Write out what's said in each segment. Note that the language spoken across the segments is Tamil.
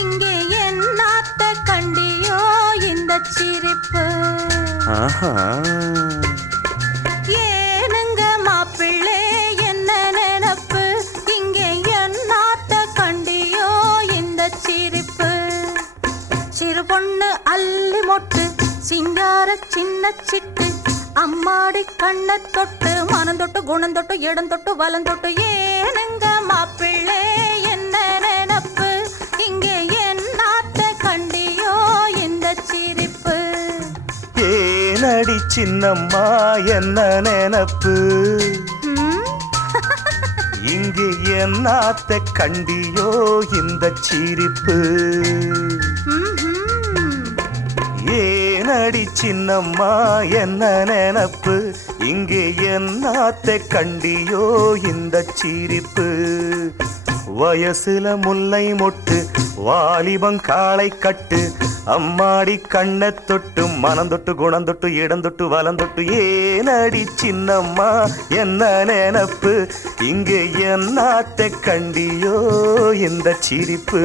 இங்கே என்னாத்த கண்டியோ இந்த சிரிப்பு. ஏனுங்க மாப்பிள்ளை என்ன நினப்பு, இங்கே என்னாத்த கண்டியோ இந்த சிரிப்பு. சிறு பொண்ணு அள்ளி மொட்டு சிங்கார சின்ன சிட்டு, அம்மாடி கண்ண தொட்டு மனம் தொட்டு குணம் தொட்டு இடம் தொட்டு வலம் தொட்டு. ஏனுங்க மாப்பிள்ளை என்ன நினப்பு, இங்கே என்னாத்த கண்டியோ இந்த சிரிப்பு. ஏனடி சின்னம்மா என்ன நினப்பு, இங்கே என்னாத்த கண்டியோ இந்த சிரிப்பு. ஏனடி சின்னம்மா என்ன நினப்பு, இங்கே என்னாத்த கண்டியோ இந்த சிரிப்பு. வயசுல முல்லை மொட்டு வாலிபம் காளை கட்டு, அம்மாடி கண்ண தொட்டு மனம் தொட்டு குணம் தொட்டு இடம் தொட்டு வலம் தொட்டு. ஏனடி சின்னம்மா என்ன நினப்பு, இங்கே என்னாத்த கண்டியோ இந்த சிரிப்பு.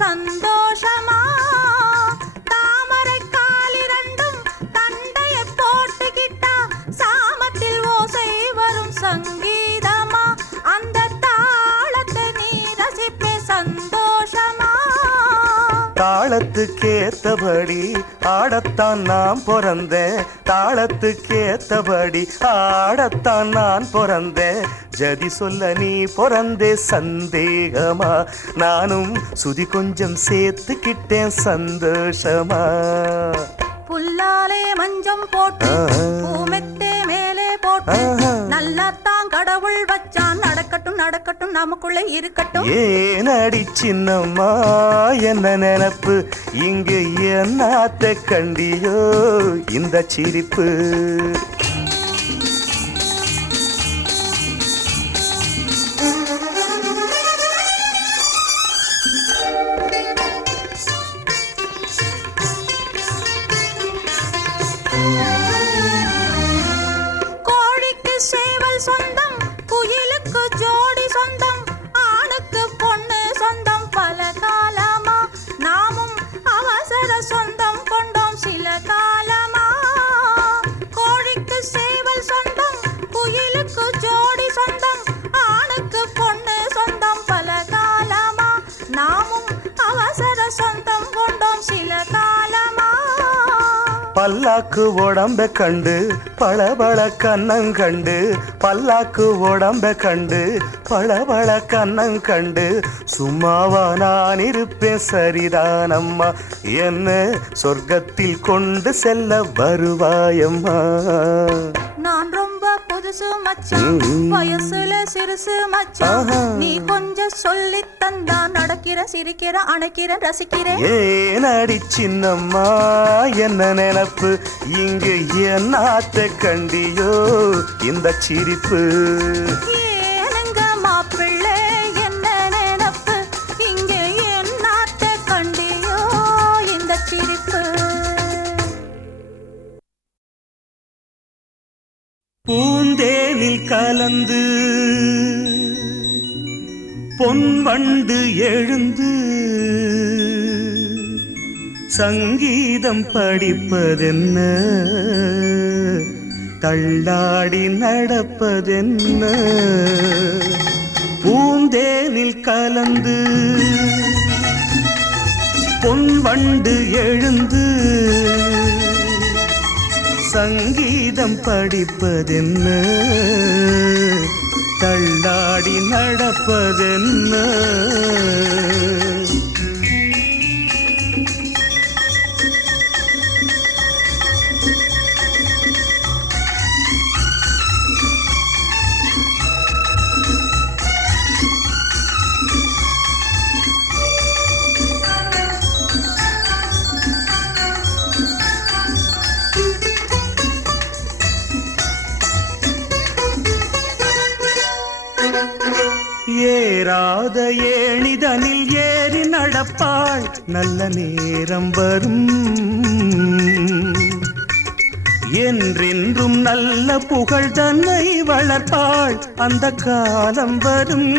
சந்தோஷமா தாமரை காலிரண்டும் தண்டைய போட்டுக்கிட்டா, சாமத்தில் ஓசை வரும் சங்கீதமா, அந்த தாளத்தை நீ ரசிப்பே சந்தோஷமா. தாளத்துக்கேத்தபடி ஆடத்தான் நான் பிறந்தேன், தாளத்துக்கேத்தபடி ஆடத்தான் நான் பிறந்தேன். ஜதி சொல்ல நீ பிறந்தே சந்தேகமா, நானும் சுதி கொஞ்சம் சேர்த்துக்கிட்டேன் சந்தோஷமா. புல்லாலே மஞ்சம் போட்டு பூமெத்தே மேலே போட்டு, நல்லாத்தான் கடவுள் வச்சான், நடக்கட்டும் நடக்கட்டும் நமக்குள்ளே இருக்கட்டும். ஏனடி சின்னம்மா என்ன நினப்பு, இங்கு என்னாத்த கண்டியோ இந்த சிரிப்பு. கோழிக்கு சேவல் சொந்தம், குயிலுக்கு ஜோடி சொந்தம், ஆணுக்கு பொண்ணு சொந்தம் பல காலமா, நாமும் அவசர சொந்தம் கொண்டோம் சில காலமா. கோழிக்கு சேவல் சொந்தம், குயிலுக்கு ஜோடி சொந்தம், ஆணுக்கு பொண்ணு சொந்தம் பல காலமா, நாமும் அவசர சொந்தம் கொண்டோம் சில காலமா. பல்லாக்கு உடம்ப கண்டு பளபள கண்ணங்கண்டு, பல்லாக்கு உடம்ப கண்டு பளபள கண்ணங்கண்டு, சும்மாவா நான் இருப்பேன் சரிதானம்மா, என்ன சொர்க்கத்தில் கொண்டு செல்ல வருவாயம்மா. நான் ரொம்ப புதுசு மச்சான், வயசுல சிறுசு மச்சான், நீ கொஞ்சம் சொல்லி தந்தா நடக்கிற சிரிக்கிற அணைக்கிற ரசிக்கிறேன். ஏனடி சின்னம்மா என்ன நினப்பு, இங்கு என்னாத்த கண்டியோ இந்த சிரிப்பு. ஏனுங்க மாப்பிள்ளை என்ன நினப்பு, இங்கே என்னாத்த கண்டியோ இந்த சிரிப்பு. பூந்தேனில் கலந்து பொன்வண்டு எழுந்து, சங்கீதம் படிப்பதென்ன, தள்ளாடி நடப்பதென்ன. பூந்தேனில் கலந்து பொன்வண்டு எழுந்து, சங்கீதம் படிப்பதென்ன, தள்ளாடி நடப்பதென்ன. அமுத ஏணிதனில் ஏறி நடப்பாள், நல்ல நேரம் வரும். என்றென்றும் நல்ல புகழ் தன்னை வளர்ப்பாள், அந்த காலம் வரும்.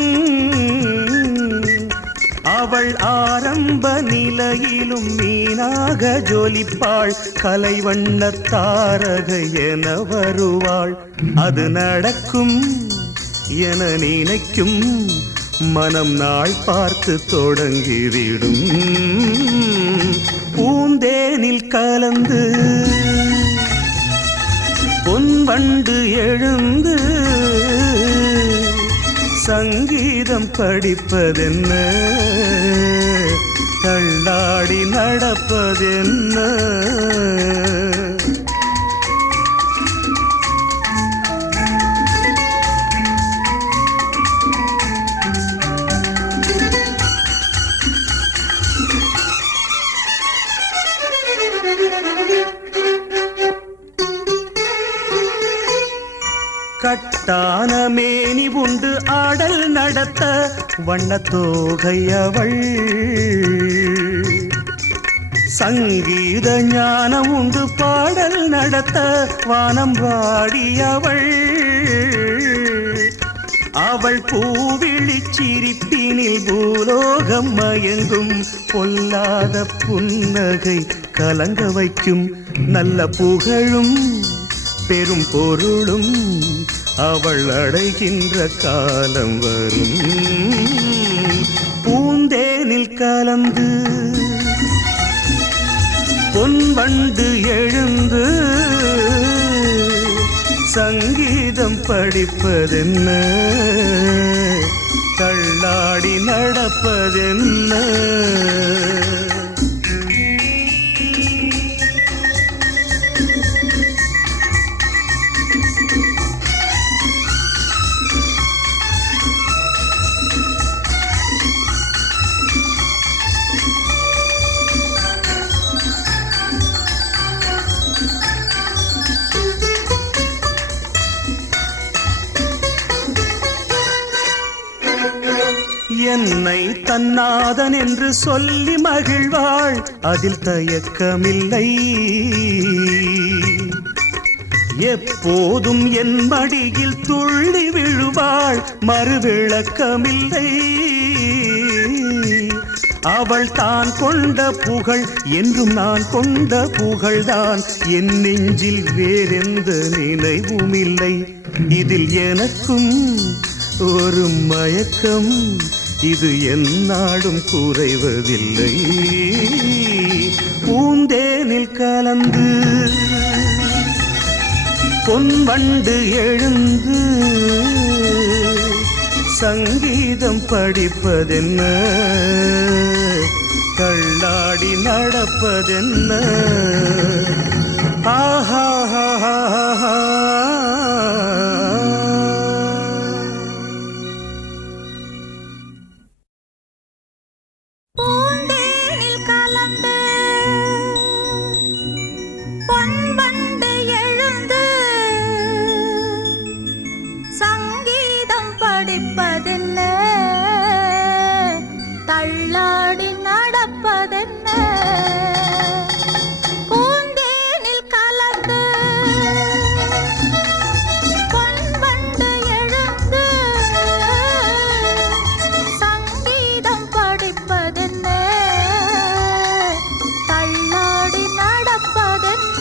அவள் ஆரம்ப நிலையிலும் மீனாக ஜொலிப்பாள், கலைவண்ண தாரகை என வருவாள். அது நடக்கும் என நினைக்கும் மனம் நாள் பார்த்து தொடங்கிவிடும். பூந்தேனில் கலந்து பொன் வண்டு எழுந்து சங்கீதம் படிப்பதென்ன, தள்ளாடி நடப்பதென்ன. கட்டான மேனி உண்டு ஆடல் நடத்த வண்ணத்தோகை அவள். சங்கீத ஞானம் உண்டு பாடல் நடத்த வானம் வாடியவள். அவள் பூவிழி சிரிப்பினில் பூலோகம் மயங்கும், பொல்லாத புன்னகை கலங்க வைக்கும். நல்ல புகழும் பெரும் பொருளும் அவள் அடைகின்ற காலம் வரும். பூந்தேனில் கலந்து பொன் வண்டு எழுந்து சங்கீதம் படிப்பதென்ன, தள்ளாடி நடப்பதென்ன. என்னை தன்னாதன் என்று சொல்லி மகிழ்வாள், அதில் தயக்கமில்லை. எப்போதும் என் மடியில் துள்ளி விழுவாள், மறுவிளக்கமில்லை. அவள் தான் கொண்ட புகழ் என்றும் நான் கொண்ட புகழ்தான், என் நெஞ்சில் வேறெந்த நினைவும் இல்லை. இதில் எனக்கும் ஒரு மயக்கம், இது எந்நாடும் குறைவதில்லை. பூந்தேனில் கலந்து பொன் வண்டு எழுந்து சங்கீதம் படிப்பதென்ன, தள்ளாடி நடப்பதென்ன. ஆஹா பூந்தேனில் கலந்து பொன் வண்டு எழுந்து சங்கீதம் படிப்பதென்ன, தள்ளாடி நடப்பதென்ன. பூந்தேனில் கலந்து பொன் வண்டு எழுந்து சங்கீதம் படிப்பதென்ன, தள்ளாடி நடப்பதென்ன.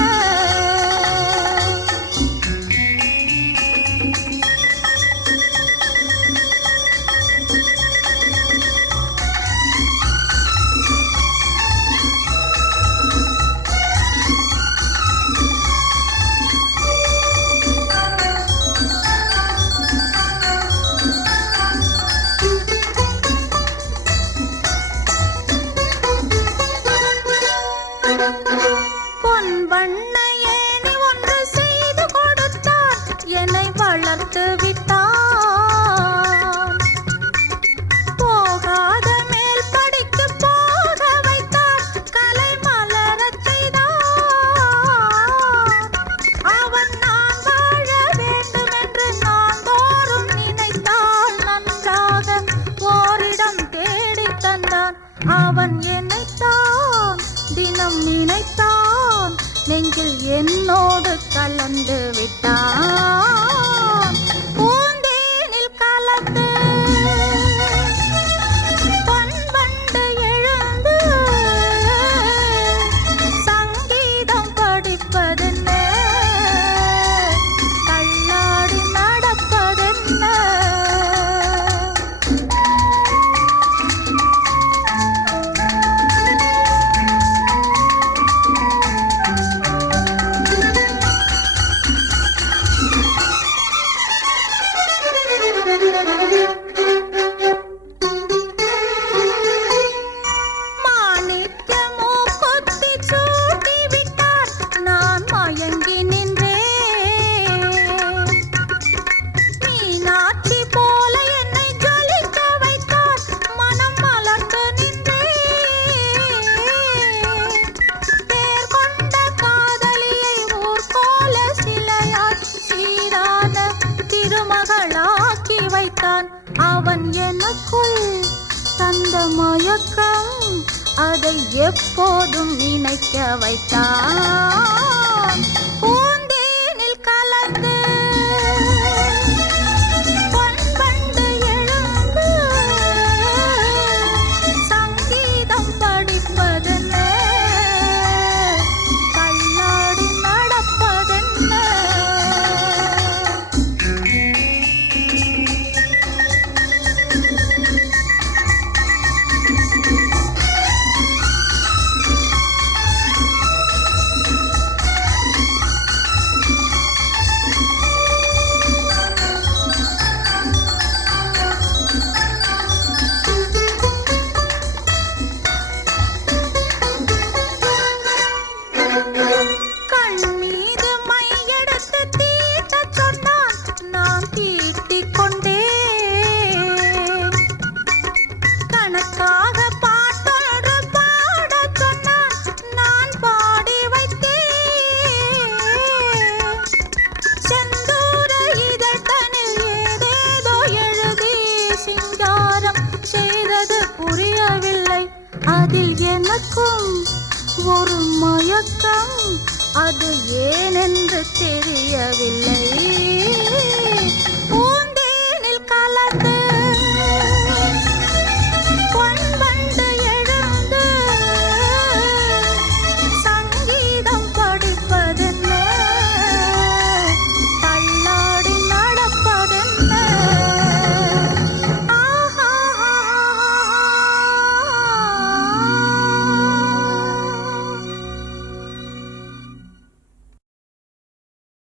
அவன் என்னைத்தான் தினம் நினைத்தான், நெஞ்சில் என்னோடு கலந்து விட்டான். பூந்தேனில் கலந்து பொன்வண்டு எழுந்து சங்கீதம் படிப்பதென்ன, தள்ளாடி நடப்பதென்ன. மாணிக்கமோ கொத்தி சூட்டி விட்டார், நான் மயங்கி நின்றேன். மீனாட்சி போல என்னை ஜொலிக்க வைத்தார், மனம் மலர்ந்து நின்றேன். பேர் கொண்ட காதலியை ஊர்கோல சிலையாய் சீரான திருமகளாக்கி வைத்தான். அவன் எனக்குள் தந்த மயக்கம், அதை எப்போதும் நினைக்க வைத்தான். பூந்தேனில் கலந்து பொன்வண்டு எழுந்து சங்கீதம் படிப்பதென்ன, தள்ளாடி நடப்பதென்ன. கண் மீது மையெடுத்து தீட்டச் சொன்னான், நான் தீட்டிக் கொண்டேன். கணக்காக பாட்டொன்று பாடச் சொன்னான், நான் பாடி வைத்தேன். செந்தூர இதழ்தனில் ஏதேதோ எழுதி சிங்காரம் செய்தது புரியவில்லை. அதில் எனக்கும் ஒரு மயக்கம், அது ஏனென்று தெரியவில்லை.